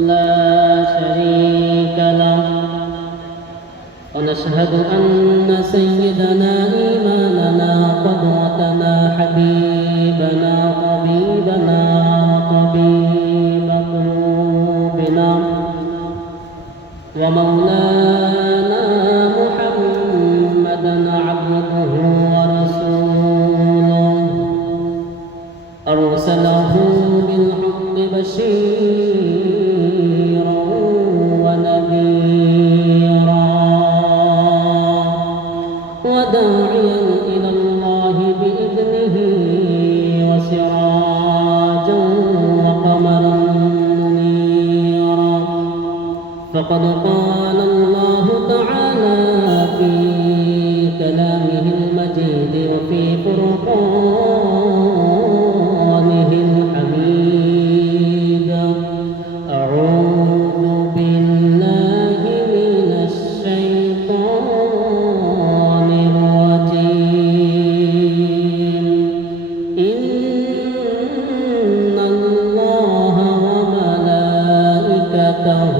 لا شريك له ونشهد أن سيدنا إمامنا قدوتنا حبيبنا طبيبنا وطبيب قلوبنا ومولانا محمدا عبده ورسوله أرسله بالحق بشيرا ونذيرا وداعيا إلى الله بإذنه وسراجا وقمرا منيرا فقد قال الله تعالى في كلامه المجيد وفي فرقانه الحميد أعوذ بالله من الشيطان الرجيم إن الله وملائكته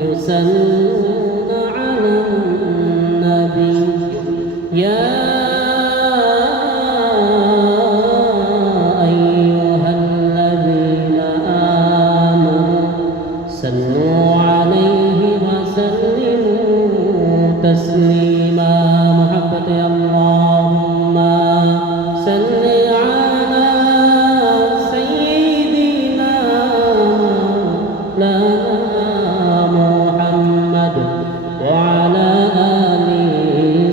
يصلون على النبي يا أيها الذين آمنوا صلوا عليه وسلموا تسليما محبة اللهم صل على سيدنا محمد وعلى آل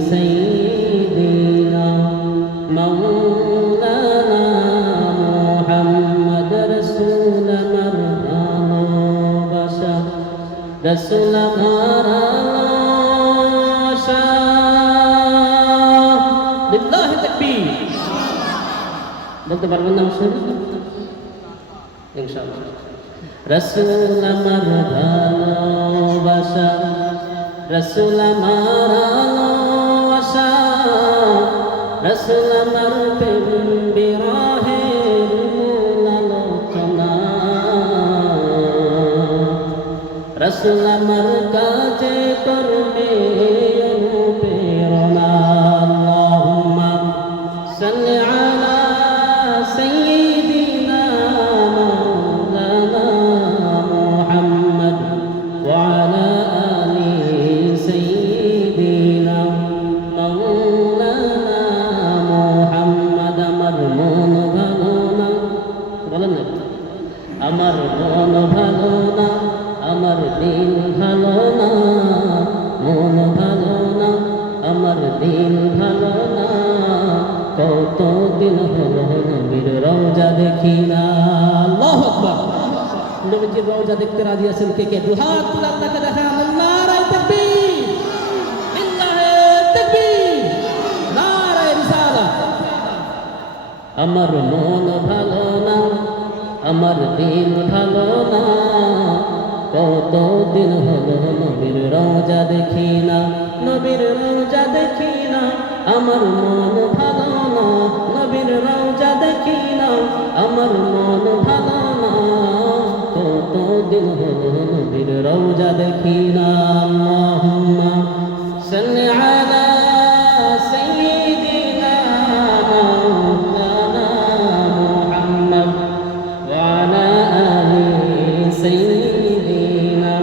سيدنا مولانا محمد رسول مرحبا بشر رسول مرحبا لله تكبير বলতে পারবেন না মুসলিম ইনশাআল্লাহ রসুল আমার ভালোবাসা রসুল আমার ভালোবাসা রসুল আমার প্রেম বিরহের মূল আলোচনা রসুল আমার কাজে করবে অনুপ্রেরণা আল্লাহুম্মা সাল্লি আলা সাইয়্যিদিনা মাওলানা মুহাম্মদ ওয়া আলা আলি সাইয়্যিদিনা মাওলানা মুহাম্মদ আমার মন ভালো না বলেন না আমার মন ভালো না আমার দিল ভালো না মন ভালো না আমার দিল ভালো না কত দিন হলো নবীর রওজা দেখি না আল্লাহু আকবার নবীজির রওজা দেখতে রাজি আছেন কে কে দুহাত তুলে আল্লাহকে দেখান নারায়ে তাকবীর লিল্লাহি তাকবীর নারায়ে রিসালাত আমার মন ভালো না আমার দিল ভালো না কত দিন হলো নবীর রওজা দেখি না নবীর রওজা দেখি না আমার মন ভালো না নবীর রওজা দেখি না আমার মন ভালো না কত দিন হলো নবীর রওজা দেখি না আল্লাহুম্মা সাল্লি আলা সাইয়্যিদিনা মাওলানা মুহাম্মদ ওয়া আলা আলি সাইয়্যিদিনা